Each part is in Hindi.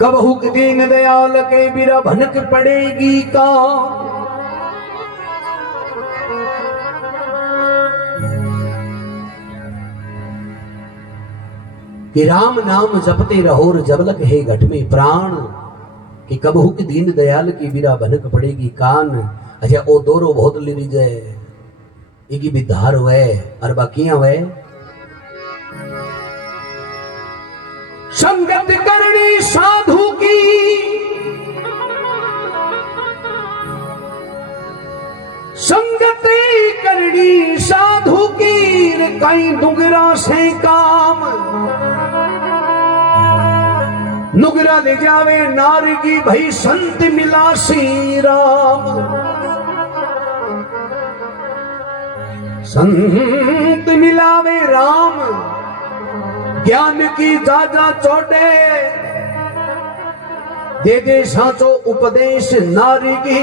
कबहू के दीन दयाल के बिरा भनक पड़ेगी का। कि राम नाम जपते रहो जबलक है घट में प्राण। कि कबहू के दीन दयाल की बिरा भनक पड़ेगी कान। अच्छा ओ दोरो बहुत ले जाए इकी भी धार हुए और बाकियां हुए। संगत करनी साधु की संगत करनी साधु की कई दुगरा से काम। नुगरा ले जावे नारी की भाई संत मिला श्री राम। संत मिलावे राम ज्ञान की जाजा चोटे। दे दे साचो उपदेश नारी की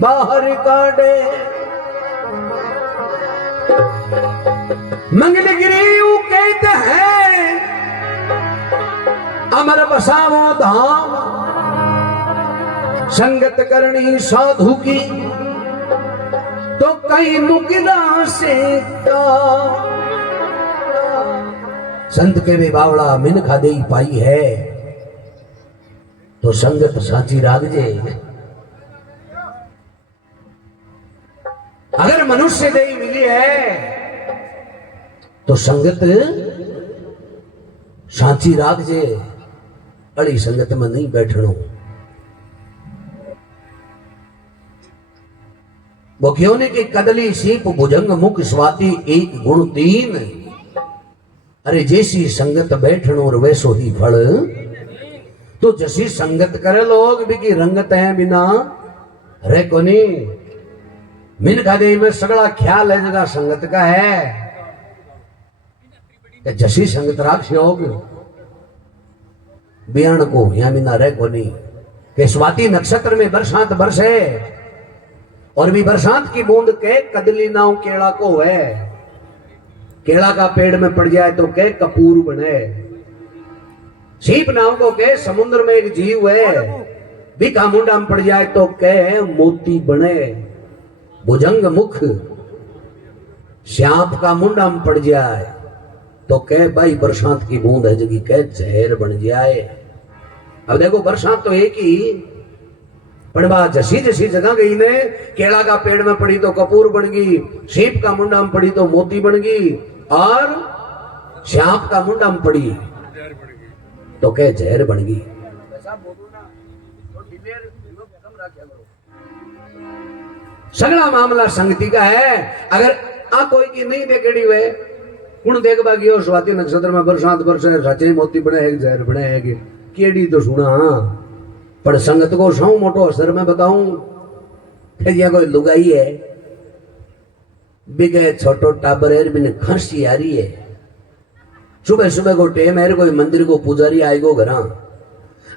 बाहर काटे। मंगलगिरी कहते हैं अमर बसावो धाम। संगत करनी साधु की तो कई नुकरा से का। संत के वे बावड़ा मिन खादे ही पाई है तो संगत साची रागजे। अगर मनुष्य देही मिली है तो संगत साची रागजे। अड़ी संगत में नहीं बैठनो। वो क्यों ने कि कदली सीप भुजंग मुख स्वाति एक गुण तीन। अरे जैसी संगत बैठनो और वैसो ही फल। तो जैसी संगत करे लोग भी की रंगत है बिना रे कोनी। मिन खादे में सगड़ा ख्याल है जगह संगत का है कि जैसी संगत राख योग बियाण को या बिना रे कोनी। के स्वाति नक्षत्र में बरसात बरसे और भी बरसात की बूंद के कदली नाव केला को है। केला का पेड़ में पड़ जाए तो के कपूर बने। सीप नाव को के समुद्र में एक जीव है। बिका मुंडा में पड़ जाए तो के मोती बने। भुजंग मुख श्याप का मुंडा में पड़ जाए तो के भाई बरसात की बूंद है जगी के जहर बन जाए। अब देखो बरसात तो एक ही पड़वा जसी जसी जगह गई ने। केला का पेड़ में पड़ी तो कपूर बन गई। सीप का मुंडा में पड़ी तो मोती बन गई और श्याप का मुंडा में पड़ी तो कह जहर बन गई। सगला मामला संगति का है। अगर आ कोई की नहीं देखेड़ी हुए कुण देख बागी हो स्वाति नक्षत्र में बरसात बरसे सचे मोती बने है जहर बने है केड़ी तो सुना। पर संगत को सौ मोटो असर में बताऊं फिर कोई लुगाई है बिगे छोटो टाबर है बिन खांसी आ रही है। सुबह सुबह को टेम है कोई मंदिर को पुजारी आएगो घरा।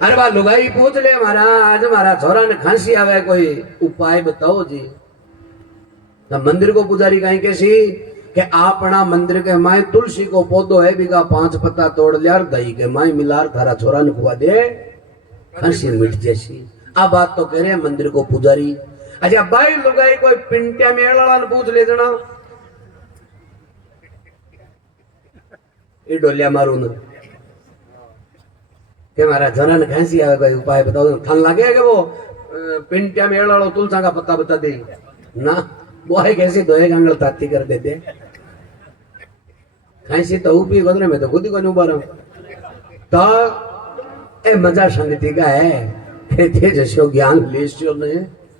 अरे बा लुगाई पूछ ले हमारा आज हमारा छोरा ने खांसी आवे कोई उपाय बताओ जी। तो मंदिर को पुजारी कहीं कैसी कि अपना मंदिर के माए तुलसी को पौधो है बिगा 5 पत्ता तोड़ लिया दही के माए मिलार थारा छोरा ने खुआ दे खांसी मिट जैसी। आ बात तो कह रहे हैं मंदिर को पुजारी। अच्छा भाई लुगाई कोई पिंटिया मेला ने पूछ ले जना ये डोलिया मारू न के मारा छोरा ने खांसी आवे कोई उपाय बताओ। थन लगे वो पिंटिया मेला तुलसा का पत्ता बता दे ना वो है कैसे दोए गंगल ताती कर देते। खांसी तो ऊपी गोदरे में तो खुद ही को नहीं उबारा तो ए मजा संगति का है। कहते जैसे ज्ञान लेस्यो ने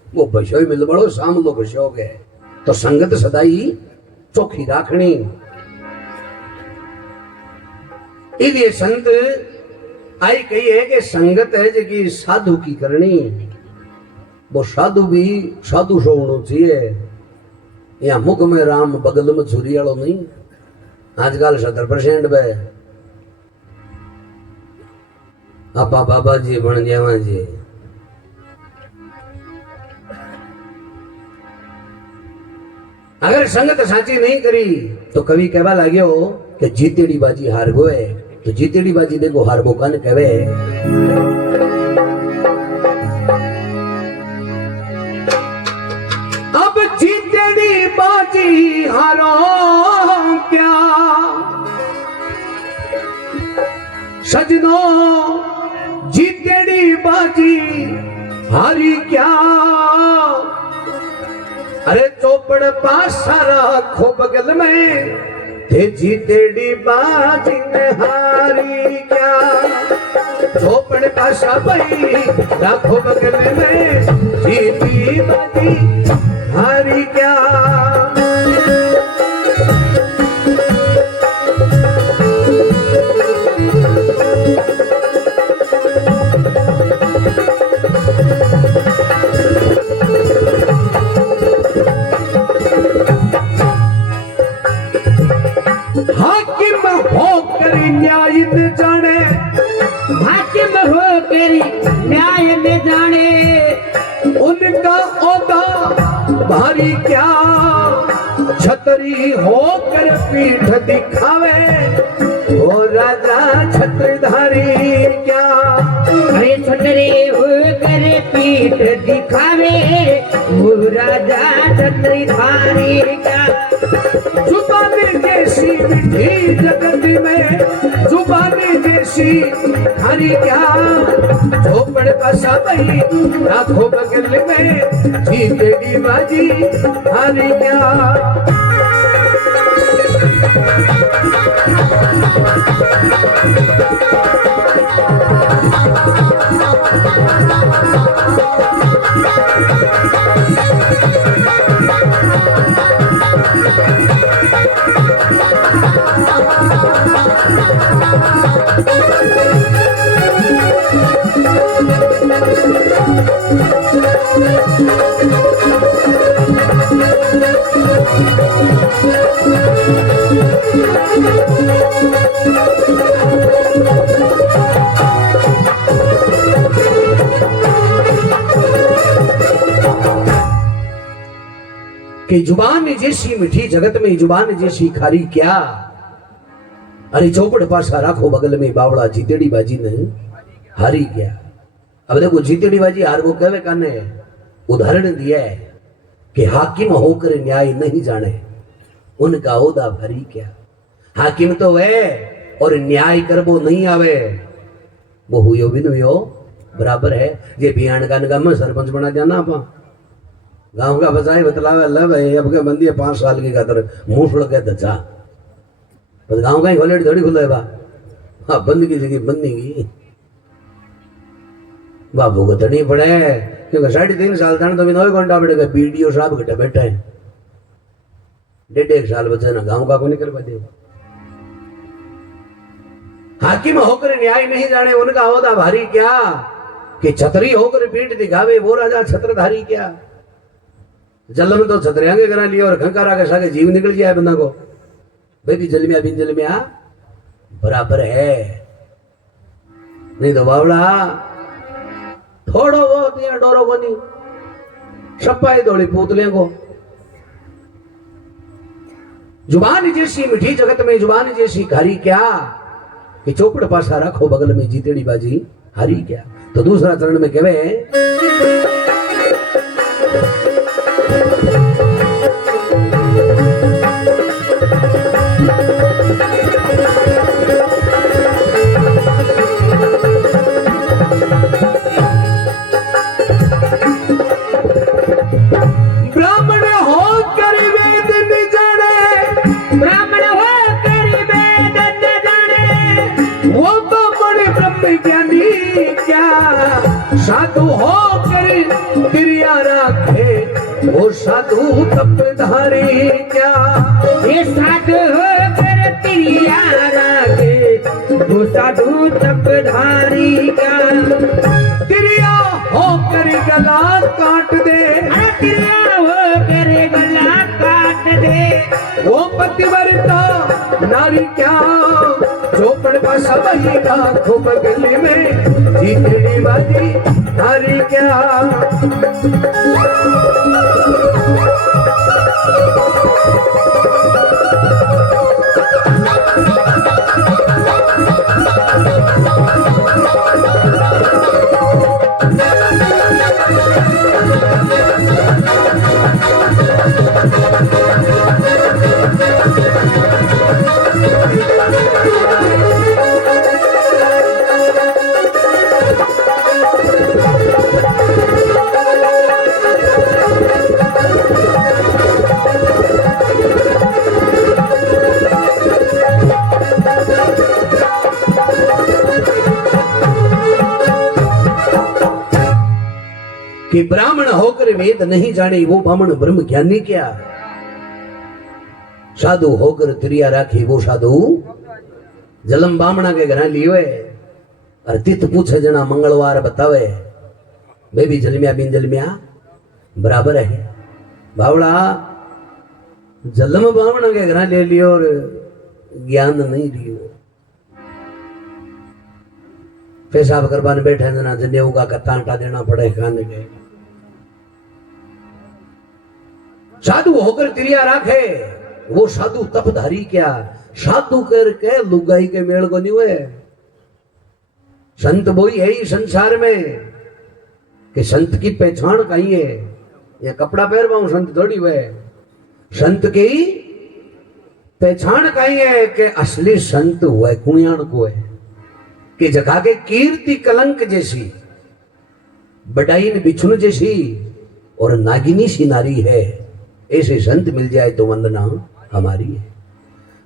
वो बशोई मिल बड़ो साम लो बशोग है। तो संगत सदाई चौखी राखनी। इसलिए संत आई कही है कि संगत है जी साधु की करनी। वो साधु भी साधु सो होना चाहिए। या मुख में राम बगल में छुरी वालों नहीं। आजकल 70% पे आपा बाबा जी बन जावा जी। अगर संगत साची नहीं करी तो कभी कहवा लाग्यो कि जीतेड़ी बाजी हार गए। तो जीतेड़ी बाजी देखो हार मौका ने कहवे अब जीतेड़ी बाजी हारो क्या सजनो जीतेड़ी बाजी हारी क्या अरे चौपड़ पासा रखो बगल में थे जीतेड़ी बाजी ने हारी क्या चौपड़ पासा भाई रखो बगल में जीती बाजी हारी क्या हाकिम होकर न्याय न जाने हाकिम होकर न्याय न जाने उनका ओदा भारी क्या छतरी होकर पीठ दिखावे वो राजा छत्रधारी क्या अरे छतरे होकर पीठ दिखावे वो राजा छत्रधारी क्या जुबानी जैसी मिठी जगत में जुबानी जैसी हरी क्या झोपड़ पासा भाई राखो बगल में जीतेड़ी बाजी हरी क्या कि जुबान जैसी मीठी जगत में जुबान जैसी खारी क्या अरे चौपड़ पासा राखो बगल में बावड़ा जीतेड़ी बाजी ने हारी क्या अब देखो जीतेड़ी बाजी हार वो कहवे काने उदाहरण दिया है कि हाकिम होकर न्याय नहीं जाने उनका ओदा भारी क्या हाकिम तो वे और न्याय करबो नहीं आवे वो हुयो भी नहीं हो बराबर है ये बिहान का निगम में सरपंच बना जाना आप गांव का बचाए बतलावे अल्लाह भाई अब के बंदी है 5 साल की खातर मुंह फुड़ के दचा बस गांव का ही खोले थोड़ी खुले बा हाँ बंद की जगह बंदी की बाबू को तड़ी पड़े क्योंकि 3.5 साल तक तो भी नौ घंटा पड़ेगा बीडीओ साहब घटे बैठा है 1.5 साल बचे ना गांव का को निकल पाते हाकिम होकर न्याय नहीं जाने उनका ओदा भारी क्या कि छतरी होकर पीठ दिखावे वो राजा छत्रधारी क्या जल में तो छतरियांगे करा लिया और खंकारा के सागे जीव निकल जाए बंदा को भाई भी जल में बिन जल में बराबर है नहीं तो बावड़ा थोड़ो वो दिया डोरो को नहीं छपाई दौड़ी पुतले को जुबान जैसी मीठी जगत में जुबान जैसी खारी क्या कि चौपड़ पासा रखो बगल में जीतेड़ी बाजी हारी क्या तो दूसरा चरण में कहवे ब्राह्मण होकर वेद न जाने ब्राह्मण होकर वेद न जाने वो तो बड़े ब्रह्म ज्ञानी क्या साधु होकर क्रिया रखे वो साधु तपधारी क्या ये साधु होकर क्रिया रखे वो साधु तपधारी क्या क्रिया होकर गला काट दे क्रिया होकर गला काट दे वो पतिव्रता नारी क्या चौपड़ पासा बही राखो बगल में जीतेड़ी बाजी नारी क्या कि ब्राह्मण होकर वेद नहीं जाने वो ब्राह्मण ब्रह्म ज्ञानी क्या। साधु होकर त्रिया राखी वो साधु जलम बामणा के घर लियो और तिथ पूछे जना मंगलवार बतावे बेबी जलमिया बिन जलमिया बराबर है। बावड़ा जलम बामणा के घर ले लियो और ज्ञान नहीं लियो। पेशाब करवाने बैठे जना जनेऊ का कत्ता देना पड़े खाने के। साधु होकर त्रिया राखे वो साधु तपधारी क्या। साधु करके लुगाई के मेल को नहीं हुए। संत वही है ही संसार में कि संत की पहचान कहीं है। ये कपड़ा पहनवा संत थोड़ी हुए। संत की पहचान कहीं है कि असली संत हुआ कुणियाण को है कि जगह के कीर्ति कलंक जैसी बडाइन बिछुन जैसी और नागिनी सी नारी है। ऐसे संत मिल जाए तो वंदना हमारी है।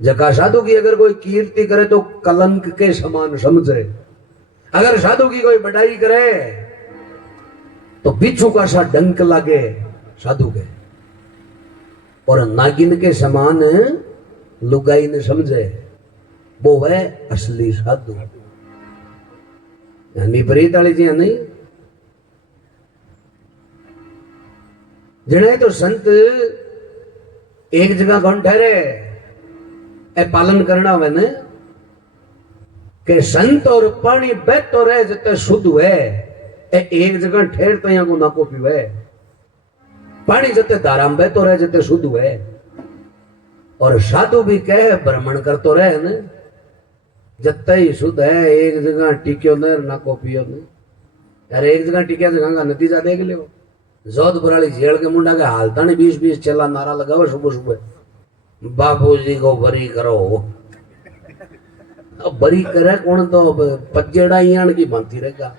जका साधु की अगर कोई कीर्ति करे तो कलंक के समान समझे। अगर साधु की कोई बड़ाई करे तो बिच्छू का सा डंक लगे साधु के और नागिन के समान लुगाई ने समझे। वो है असली साधु। विपरीत वाली जी नहीं। जिन्हें तो संत एक जगह कौन ठहरे ए पालन करना हुए ने कि संत और पानी बहतो रहे जते शुद्ध हुए ए एक जगह ठहर तो यहाँ को ना को पीवे। पानी जते धारा में बहतो रहे जते शुद्ध हुए और साधु भी कहे भ्रमण करतो रहे ने जते ही शुद्ध है। एक जगह टिक्यो ने ना को पियो ने यार। एक जगह टिक्या जगह का नतीजा देख लियो। जोधपुर वाली जेल के मुंडा के हालता ने 20-20 चेला नारा लगावे सुबह सुबह बाबूजी को बरी करो। अब बरी करे कौन तो पजेड़ा यान की बनती रहेगा।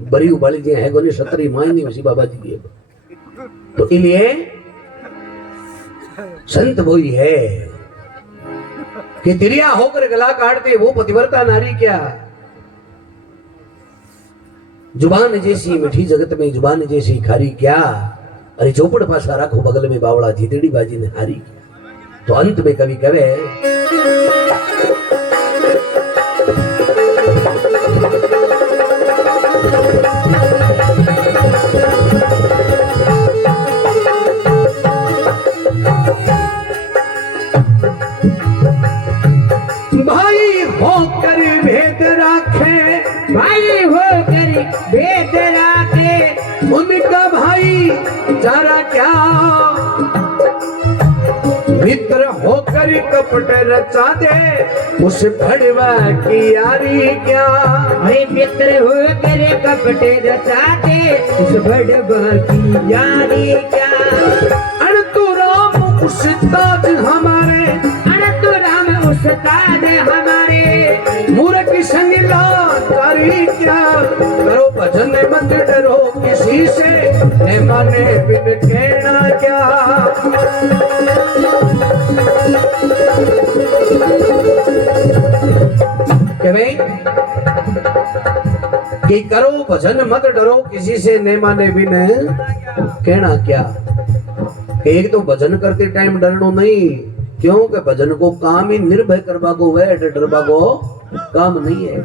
बरी उबाली जी है कोनी 17 माई नहीं उसी बाबा जी की। तो इसलिए संत वही है कि तिरिया होकर गला काटते वो पतिव्रता नारी क्या। जुबान जैसी मीठी जगत में जुबान जैसी खारी क्या। अरे चौपड़ पासा रखो बगल में बावड़ा जीतड़ी बाजी ने हारी क्या। तो अंत में कवि कहे भाई होकर भेद राखे। भाई होकर भेद राखे उनका भाई जरा क्या। मित्र होकर कपट रचा दे उस भड़वा की यारी क्या। अरे मित्र होकर कपट रचा दे उस भड़वा की यारी क्या। अरे तू राम उस्ताद हमारे। अरे तू राम उस्ताद हमारे। मूर्ख संगिला तारी क्या। करो भजन मत डरो किसी से न माने बिन कहना क्या। कि करो भजन मत डरो किसी से न माने बिन कहना क्या। एक तो भजन करते टाइम डरनो नहीं। क्योंकि भजन को काम ही निर्भय करवा को वह डरवा को काम नहीं है।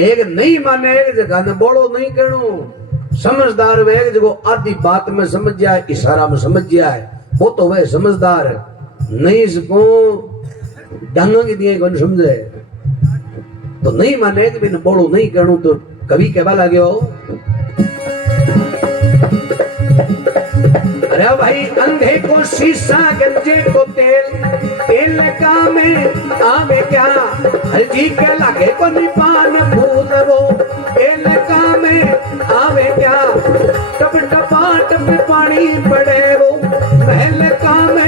एक नहीं माने एक जगह ने बोलो नहीं कहनो। समझदार वह जो आधी बात में समझ जाए इशारा में समझ जाए वो तो वह समझदार नहीं। इसको डांगा की दिए कौन समझे। तो नहीं माने कि बिन बोलो नहीं कहनो। तो कभी कहवा लगे हो अरे भाई अंधे को शीशा गंजे को तेल काम आवे क्या। हर जी के लागे को निपान भूल वो तेल काम आवे क्या। टप टपा टप पानी पड़े वो महल काम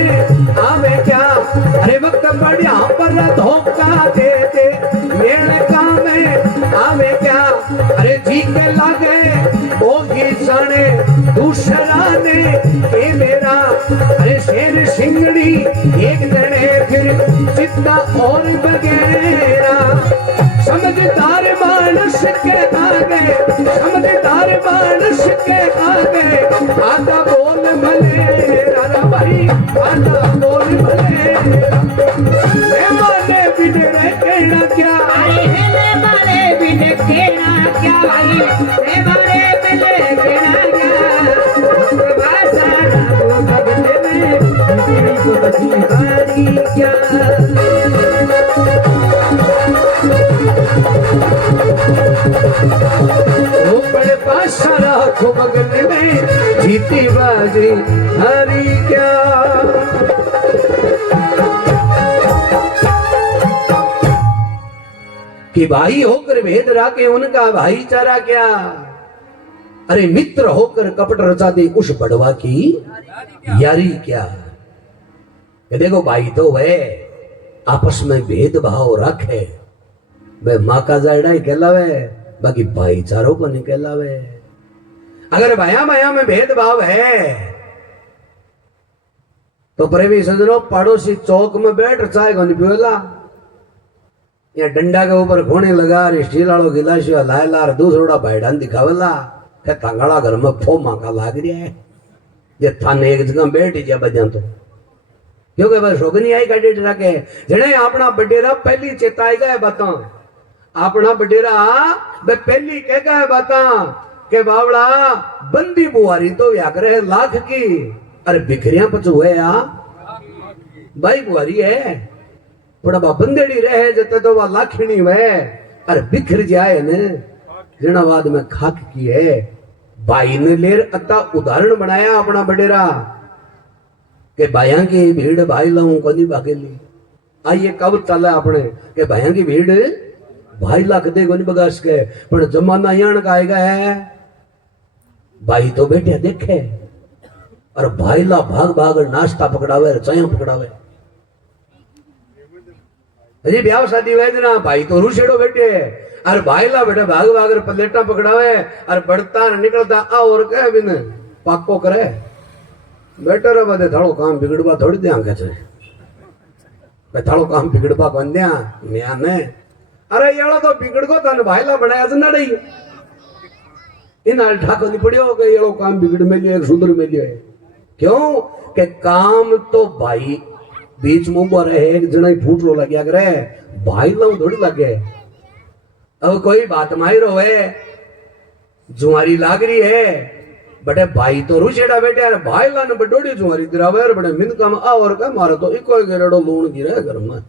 आवे क्या। अरे वक्त बढ़िया पर धोखा दे दे मेरे काम आवे क्या। अरे जी के लागे वो ही जाने दूसरा ने के मेरा। अरे शेर सिंगड़ी एक जने फिर चित्ता और बगेरा। समझदार मानस के आगे, समझदार मानस के आगे आधा बोल भले रारा भाई, आधा बोल भले रे माने बिन रे कहना क्या, रे माने बिन कहना क्या, रे माने बिन कहना क्या, भाषा रागो बदले में तेरी को अधिकारी क्या। बड़े पाशा राखो बगल में जीती बाजी हरी क्या। कि भाई होकर भेद राखे उनका भाईचारा क्या, अरे मित्र होकर कपट रचा दे उस बड़वा की यारी क्या। कि देखो भाई तो वे आपस में भेदभाव रखे, वे माँ का जायडा ही कहलावे, बाकी भाईचारों को नहीं कहलावे। अगर भाया भाया में भेदभाव है तो प्रेमी सजनों पड़ोसी चौक में बैठ चाय को नहीं पियोला, या डंडा के ऊपर घोड़े लगा स्टील वालों गिलास लायला दूसरोड़ा भाईडान दिखावेला के तंगाड़ा घर में फो मांका लाग रहा है। ये थाने एक जगह बैठ जा बजा तो क्योंकि वह शोगनी आई काटे रखे जने अपना बडेरा पहली चेताई गए बता, अपना बडेरा वे पहली कह गए बता के बावड़ा बंदी बुआरी तो याग्रह लाख की, अरे बिखरिया पच हुए या भाई बुआरी है बड़ा बंदेड़ी रहे जते तो वह लाखिणी वे, अरे बिखर जाए न जनावाद में खाक की है। भाई ने लेर अता उदाहरण बनाया अपना बडेरा के भाइयों की भीड़ भाई लाऊं कदी भागेली। आइए कब चला अपने के भाइयों की भीड़ भाई लाख दे कोनी बगास के, पर जमाना यान का आएगा है भाई तो बेटे देखे और भाई ला भाग भाग नाश्ता पकड़ावे चाय पकड़ावे। अजी ब्याह शादी हुए ना भाई तो रूशेड़ो बैठे और भाई ला बेटे भाग भाग प्लेटा पकड़ावे और बढ़ता निकलता आ और कह बिन पाको करे बेटे रे बदे थाड़ो काम बिगड़वा थोड़ी ध्यान के थाड़ो काम बिगड़वा कौन दिया मैं ने, अरे येड़ो तो बिगड़ को तन भाई ला बनाया ना रही इन ठाको नहीं पड़ियो के येड़ो काम बिगड़ में लियो सुधर में लियो क्यों के काम तो भाई बीच में ऊपर है एक जना फूट रो लग गया करे भाई लाऊं थोड़ी लगे। अब कोई बात माही रो है जुआरी लाग रही है बटे भाई तो रुशेड़ा बैठे यार भाई लाने बडोड़ी जुआरी दिरावे बड़े मिन काम आ और का मारो तो इको गिरड़ो लूण गिरे घर में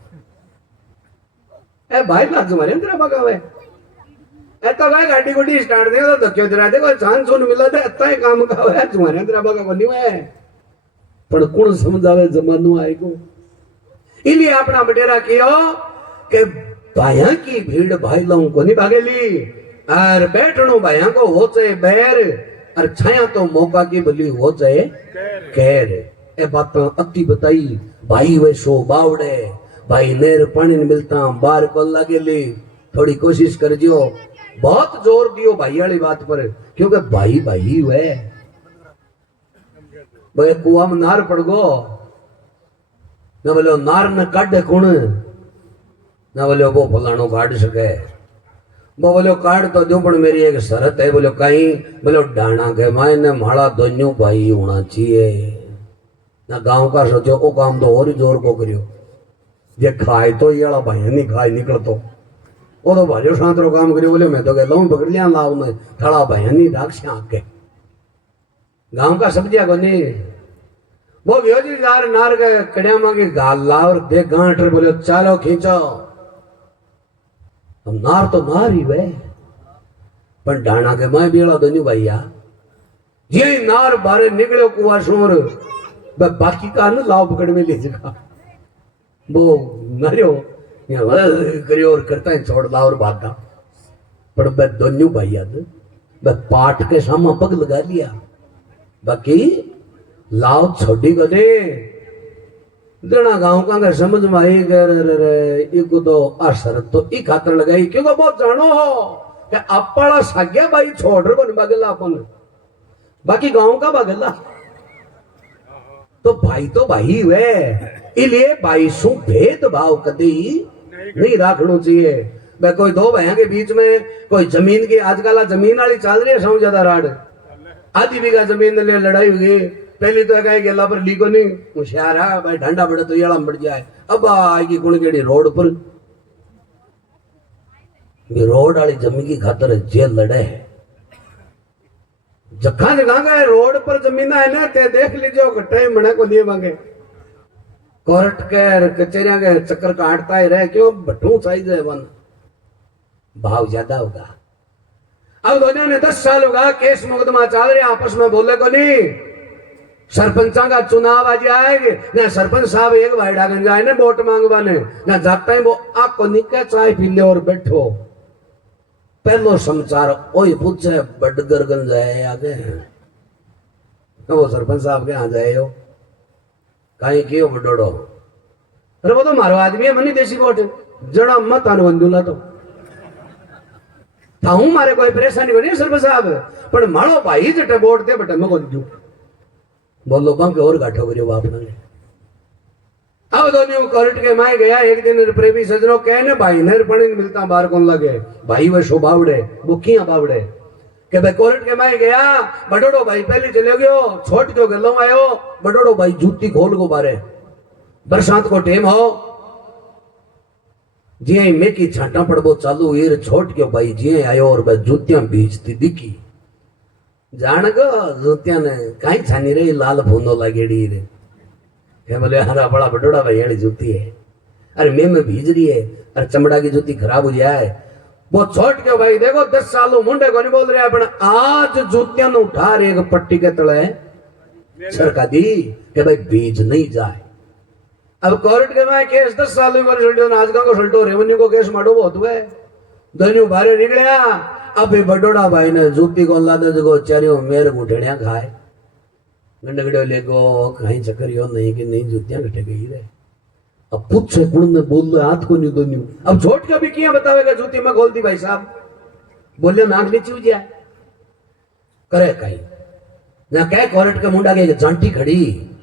ए भाई ला जुआरी अंदर भगावे ए तो भाई गाड़ी गुडी स्टार्ट दे तो क्यों दिरा देखो चांस सुन मिला दे इतना ही काम का है जुआरी अंदर भगा को नहीं है पर कौन समझावे जमानो आएगो। इसलिए अपना बटेरा कियो के भाइयों की भीड़ भाई लाऊं को नहीं भागेली और बैठनो भाइयों को हो चाहे बैर और छाया तो मौका की भली हो जाए कहर। ए बात अति बताई भाई वे सो बावड़े भाई नेर पानी मिलता बार को लगेली थोड़ी कोशिश कर जो बहुत जोर दियो भाई वाली बात पर क्योंकि भाई भाई वे भाई कुआ में नार पड़ गो न बोलो नार न काटे कौन न बोलो वो फलानो काट सके वो बोलो काट तो दो पर मेरी एक शरत है बोलो कहीं बोलो डाना के मायने माड़ा दोनों भाई होना चाहिए ना गांव का सोचो वो काम तो और ही जोर को करियो जे खाए तो ये वाला भाई नहीं खाए निकल तो वो तो भाजो सांतरो काम करियो बोले मैं तो कह लूं पकड़ लिया लाभ में थड़ा भाई नहीं राक्षिया आके गांव का सब्जिया को नहीं वो गयो जी यार नार के कड़िया मांगे गाल ला और दे गांठ बोले चलो खींचो हम नार तो नार ही वे पर डाना के मैं बेड़ा दोनों भैया ये नार बारे निकले कुआ शोर बाकी का न लाव पकड़ में ले जगा वो नरियो करियो और करता है छोड़ ला और भागा पर मैं दोनों भैया मैं पाठ के सामने पग लगा लिया बाकी लाव छोड़ी को दे जना गांव का समझ में आई इको तो असर तो ई खातर लगाई क्योंकि बहुत जानो हो कि अपना साग्या भाई छोड़ को बगला अपन बाकी गांव का बगला तो भाई वे इसलिए भाई सु भेदभाव कदी नहीं रखना चाहिए भाई कोई दो भाइयों के बीच में कोई जमीन की आजकल जमीन वाली चल रही है समझ ज्यादा राड आधी बीघा जमीन ले लड़ाई हुई पहली तो कहीं गेला पर लीको नहीं होशियार है भाई ढंडा बड़े तो येड़ा बढ़ जाए अब आएगी कुण केड़ी रोड पर रोड वाली जमीन की खातर जेल लड़े जखा जगह गए रोड पर जमीन है ना ते देख लीजिए घटे मना को लिए मांगे कोर्ट के कचहरिया के चक्कर काटता ही रहे क्यों भट्टू चाहिए वन भाव ज्यादा होगा अब दोनों ने 10 साल होगा केस मुकदमा चल रहे आपस में बोले को नहीं सरपंचा का चुनाव आज आएगा ना सरपंच साहब एक वाइडा गंज जाए ना वोट मांगवाने ना जाता है वो आपको निके चाय पी ले और बैठो पहलो समाचार ओए पूछे बडगर गंज जाए आगे वो सरपंच साहब के यहाँ जाए हो कहीं क्यों बडोड़ो अरे वो तो मारो आदमी है मनी देसी वोट जड़ा मत आने बंदूला तो था हूं मारे कोई परेशानी बनी सरपंच साहब पर मारो भाई जटे वोट दे बटे मैं बोल बोलो बंक और गाठो करियो बाप ने अब दोनों कोर्ट के माए गया एक दिन प्रेमी सजनो कहने भाई नर पड़ी मिलता बार कौन लगे भाई वे शोभावड़े बुखियां बावड़े के भाई कोर्ट के माए गया बडोड़ो भाई पहले चले गयो छोट जो गलों आयो बडोड़ो भाई जूती खोल को बारे बरसात को टेम हो जी मैं की छाटा पड़बो चालू ईर छोट के भाई जी आयो और भाई जूतियां बीचती दिखी जान गो जूतिया ने कहीं छानी रही लाल फूनो लगेड़ी रे हे बोले हरा बड़ा बडोड़ा भाई ये जूती है अरे मैं भीज रही है अरे चमड़ा की जूती खराब हो जाए वो छोट के भाई देखो 10 सालों मुंडे को नहीं बोल रहे अपन आज जूतियां ने उठा रहे एक पट्टी के तले सरका दी के भाई भीज नहीं जाए अब कोर्ट के में केस 10 साल में आज का सल्टो रेवन्यू को केस मारो बहुत हुए दोनों बाहर निकलिया अब बडोड़ा भाई ने जूती को लादे जगो चारियों मेर घुटड़िया खाए गंडगड़ो लेगो कहीं चक्करियो नहीं कि नहीं जूतियां घटे गई रे अब पूछे कुण ने बोल रहे हाथ को नहीं दोन्यू अब छोट का भी किया बतावेगा जूती में खोलती भाई साहब बोले नाक नीचे हो जाए करे कहीं ना कह कोर्ट के मुंडा के जांटी खड़ी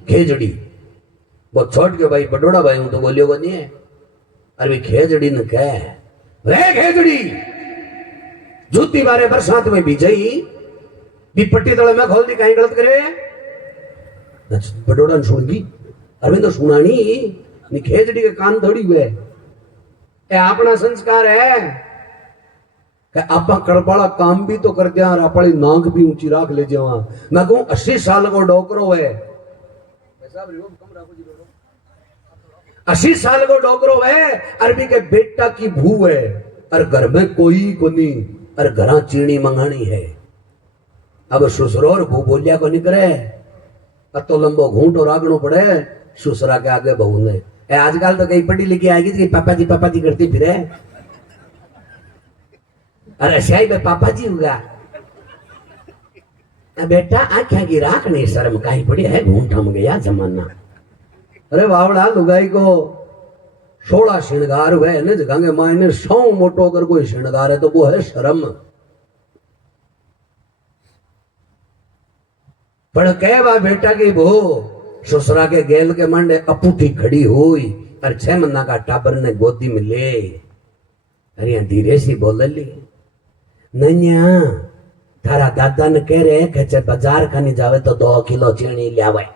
खेजड़ी वो छोट के भाई बडोड़ा भाई हूं तो बोलियो को नहीं है अरे खेजड़ी ने कह वे खेजड़ी जूती बारे बरसात में भीजई पट्टी तले में खोल दी कहीं गलत करे बडोड़ा ने सुनगी अरे तो सुनानी नी खेजड़ी के कान थोड़ी हुए ए अपना संस्कार है कि आपा कड़पाड़ा काम भी तो कर दिया और अपनी नाक भी ऊंची राख ले जावा मैं कहूं 80 साल को डोकरो है 80 साल को डोकरो है अरबी के बेटा की भू है और घर में कोई को नहीं और घरा चीनी मंगानी है अब ससुर और भू बोलिया को नहीं करे तो लंबो घूंट और आगणो पड़े ससुरा के आगे बहू ने आजकल तो कहीं पढ़ी लिखी आएगी तो पापा जी करती फिरे अरे शाही पे पापा जी होगा बेटा आख्या की राख नहीं शर्म कहीं पड़ी है घूम ठम गया जमाना अरे बावड़ा लुगाई को 16 श्रृंगार हुए न जगह मायने 100 मोटो अगर कोई श्रृंगार है तो वो है शर्म पर कह बा बेटा की वो ससुरा के गेल के मंडे अपूठी खड़ी हुई और 6 महीना का टाबर ने गोदी में ले अरे धीरे सी बोल ली नैया थारा दादा ने कह रहे कि बाजार खानी जावे तो 2 किलो चीनी लियावे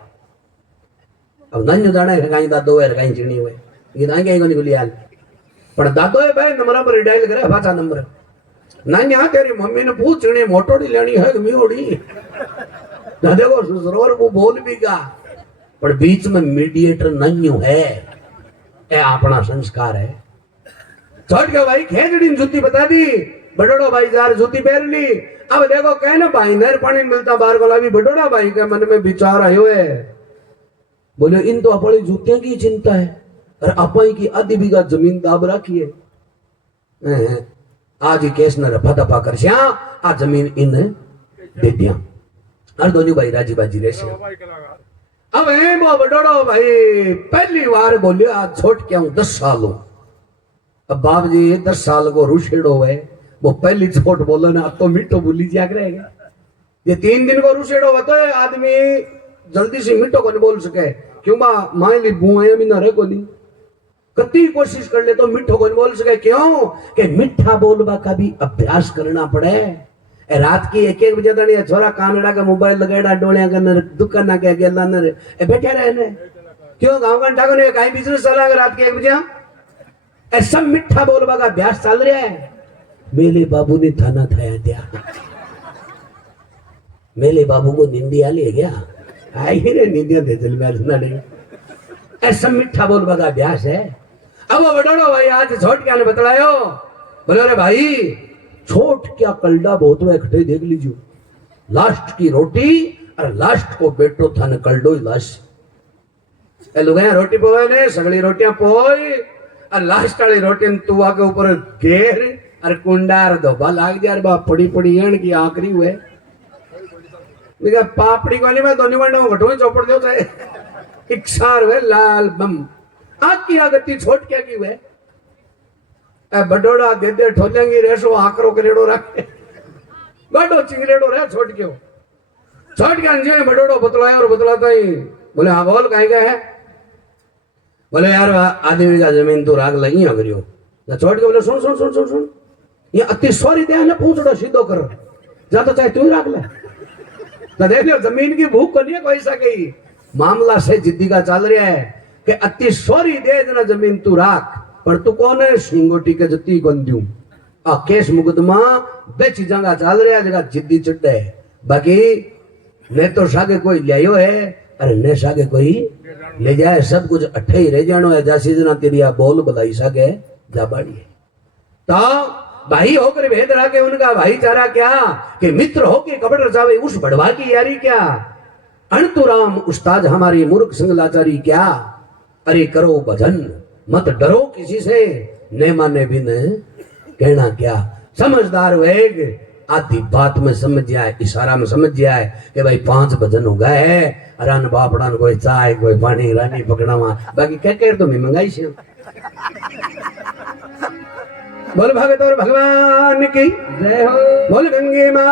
अब नन्यू जाने कहीं दादो है कहीं चीनी हुए ये दांगे को निकली हाल पर दादो है भाई नंबर पर डायल करे बाचा नंबर नन्या तेरी मम्मी ने पूछ चीनी मोटोड़ी लेनी है कि मियोड़ी ना देखो ससुर वो बोल भी गा पर बीच में मीडिएटर नन्यू है ये अपना संस्कार है छोड़ के भाई खेजड़ी जूती बता दी बडोड़ा भाई जार जूती पहन ली अब देखो कहना भाई नर पानी मिलता बाहर को भी बडोड़ा भाई के मन में विचार आयो है बोले इन तो अपनी जूतियां की चिंता है और अपाई की आधी बीघा जमीन दाब रखी है आज ही केस न रफा दफा कर आ जमीन इन दे दिया और दोनों भाई राजी बाजी रहे अब वो बडोड़ो भाई पहली बार बोले आज छोड़ के आऊं 10 साल हो अब बाप जी 10 साल को रुशेड़ो है वो पहली छोट बोलो ना अब तो मीठो बोली जाग रहेगा ये 3 दिन को रुशेड़ो हो तो आदमी जल्दी से मीठो को नहीं बोल सके क्यों मान ली बुआ भी ना रहे को नहीं कती कोशिश कर ले तो मीठो कोई बोल सके क्यों कि मीठा बोलबा का भी अभ्यास करना पड़े। रात की एक बजे तक छोरा कानड़ा का मोबाइल लगाड़ा डोलिया कर दुकान के गेला न बैठे रहे ने क्यों गांव का ठाकुर ने कहीं बिजनेस चला रात के 1 बजे ऐसा मीठा बोलबा का अभ्यास चल रहा है। मेले बाबू ने थाना थाया दिया मेले बाबू को निंदिया ले गया आई रे निंदिया दे दिल में नहीं ऐसा मीठा बोलबा का अभ्यास है। अब वो बड़ोड़ो भाई आज छोट क्या ने बतलायो बोले अरे भाई छोट क्या कलडा बहुत हुआ इकट्ठे देख लीजिए लास्ट की रोटी और लास्ट को बेटो था न कलडो ही लास्ट लुगाया रोटी पोए ने सगली रोटियां पोई और लास्ट वाली रोटी तुआ के ऊपर घेर और कुंडा और धोबा लाग जा बा पड़ी पड़ी एण की आखरी हुए पापड़ी को नहीं मैं दोनों मंडा घटो चौपड़ दो चाहे इक्सार हुए लाल बम आग की आगती छोट क्या की हुए बडोड़ा दे दे ठोलेंगी रेसो आकरो करेड़ो रखे बड़ो चिंगरेड़ो रहे छोट क्यों छोट के अंजे बडोड़ो बतलाया और बतलाता ही बोले हाँ बोल कहीं का है बोले यार आधी बीघा जमीन तो राग लगी है करियो छोट के बोले सुन सुन सुन सुन सुन ये अति सॉरी दे ना पूछड़ो सीधो कर जा तो चाहे तू ही राग ले तो देख लियो जमीन की भूख को नहीं कोई सके मामला से जिद्दी का चल रहा है कि अति सॉरी दे देना जमीन तू राख पर तू कौन है सिंगोटी के जती कौन दूं आ केस मुकदमा बे चीजा का चल रहा है जगह जिद्दी चढ़े बाकी ने तो सागे कोई लियो है अरे ने सागे कोई ले जाए सब कुछ अठे ही रह जानो है जैसी जना तेरी बोल बधाई सागे जा बाड़ी तो भाई होकर भेद रहा के उनका भाईचारा क्या कि मित्र होके कपड़ रचावे उस बढ़वा की यारी क्या अणतुराम उस्ताद हमारी मूर्ख संगलाचारी क्या अरे करो भजन मत डरो किसी से न माने भी न कहना क्या समझदार वेग आधी बात में समझ जाए इशारा में समझ जाए कि भाई 5 भजन हो गए है रन बापड़ा कोई चाय कोई पानी रानी पकड़ा बाकी क्या कह तो मैं मंगाई से बोल भगत और भगवान की जय हो बोल गंगे माँ